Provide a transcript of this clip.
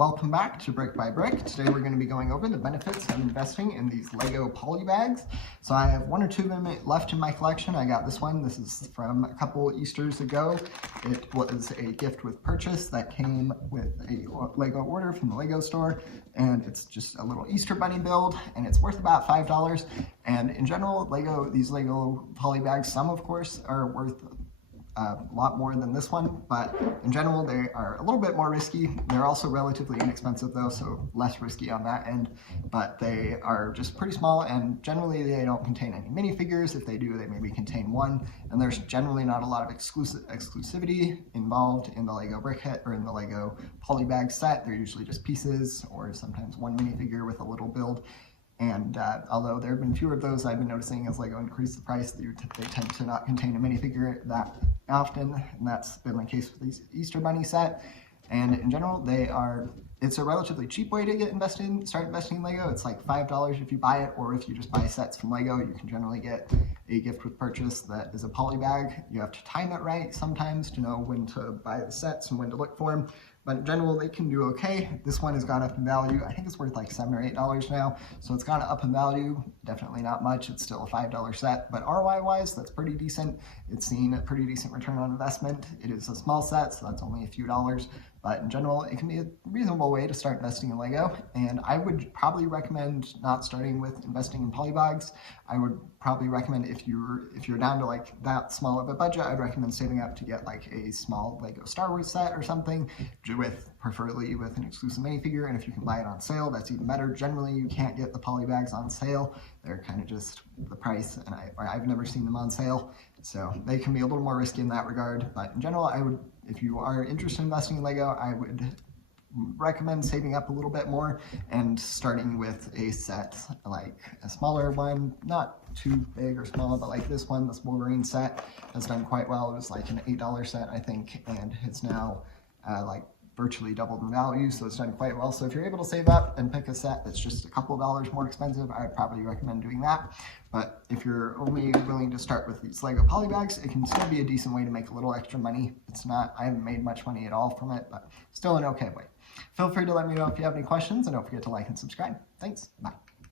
Welcome back to Brick by Brick. Today we're going to be going over the benefits of investing in these Lego Polybags. So I have one or two of them left in my collection. I got this one. This is from a couple Easters ago. It was a gift with purchase that came with a Lego order from the Lego store. And it's just a little Easter bunny build, and it's worth about $5. And in general, these Lego Polybags, some of course are worth a lot more than this one, but in general they are a little bit more risky. They're also relatively inexpensive though, so less risky on that end, but they are just pretty small, and generally they don't contain any minifigures. If they do, they maybe contain one, and there's generally not a lot of exclusivity involved in the Lego Brickhead or in the Lego Polybag set. They're usually just pieces or sometimes one minifigure with a little build. And although there have been fewer of those, I've been noticing as Lego increase the price, they tend to not contain a minifigure that often, and that's been the case with these Easter Bunny set. And in general, it's a relatively cheap way to start investing in Lego. It's like $5 if you buy it, or if you just buy sets from Lego, you can generally get a gift with purchase that is a polybag. You have to time it right sometimes to know when to buy the sets and when to look for them. But in general, they can do okay. This one has gone up in value. I think it's worth like $7 or $8 now. So it's gone up in value. Definitely not much. It's still a $5 set, but ROI wise, that's pretty decent. It's seen a pretty decent return on investment. It is a small set, so that's only a few dollars. But in general, it can be a reasonable way to start investing in Lego. And I would probably recommend not starting with investing in polybags. I would probably recommend if you're down to like that small of a budget, I'd recommend saving up to get like a small Lego Star Wars set or something, preferably with an exclusive minifigure. And if you can buy it on sale, that's even better. Generally, you can't get the polybags on sale. They're kind of just the price, and I've never seen them on sale. So they can be a little more risky in that regard. But in general, if you are interested in investing in Lego, I would recommend saving up a little bit more and starting with a set, like a smaller one, not too big or small, but like this one, this Wolverine set has done quite well. It was like an $8 set, I think, and it's now like virtually doubled in value, so it's done quite well. So if you're able to save up and pick a set that's just a couple of dollars more expensive, I'd probably recommend doing that. But if you're only willing to start with these Lego Polybags, it can still be a decent way to make a little extra money. I haven't made much money at all from it, but still an okay way. Feel free to let me know if you have any questions, and don't forget to like and subscribe. Thanks, bye.